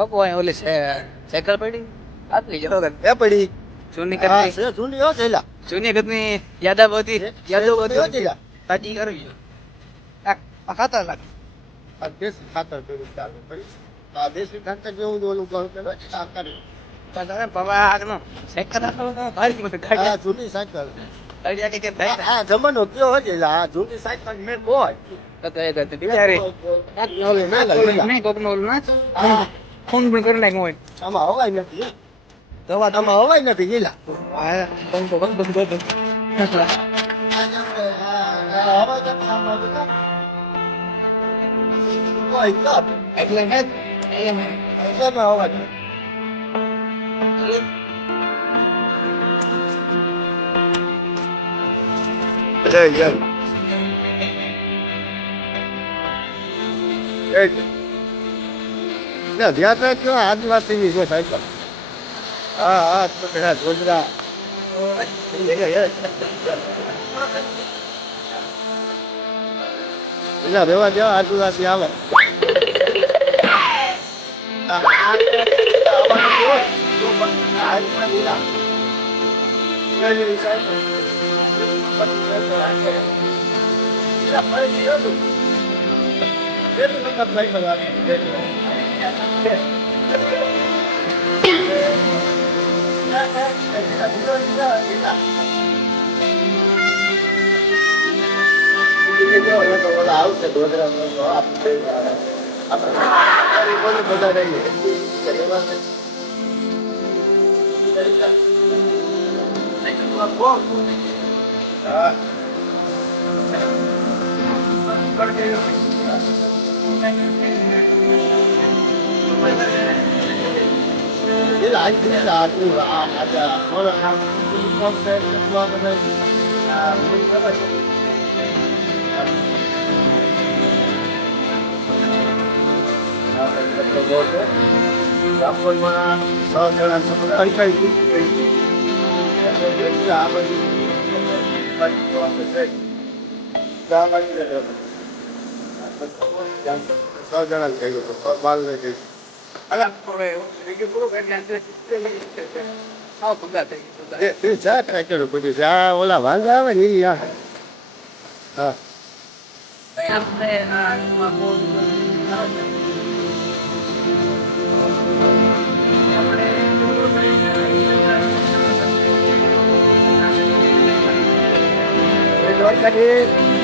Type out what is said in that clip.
બાપુ અહીં ઓલી સાયકલ પડી આટલી જવો એ પડી જૂની હા કરતી છે જૂની હો થયેલા જૂની કરતી યાદો બધી તાજી કરવી આ ખાતા લાગે આ દેશી ખાતર પેલું ચાલુ કરી આ દેશી ખાતર જેવું જ ઓલું કહું કે આ કરી પણ બાબા આગળ સાયકલ આટલો ભારી મત આ ગાડી જૂની સાયકલ ગાડી કે થાય આ જમાનો કયો હશે આ જૂની સાયકલ મેં બોય તો બિચારી ઓલી ના લાગે નહીં કોકનો ઓલું ના ફોન પણ કરી નાખ્યો હોય આમાં હવાય નથી દવા આમાં હવાય નથી ગયેલા હા બંધ બંધ એટલે હે ધ્યાન રાખજો આદિવાસી છે સાયકલ હા હા તો પેલા જોજરા પેલા રેવા દેવા આદિવાસી આવે આવશે ઓલા વાંધા આવે ને હા આપણે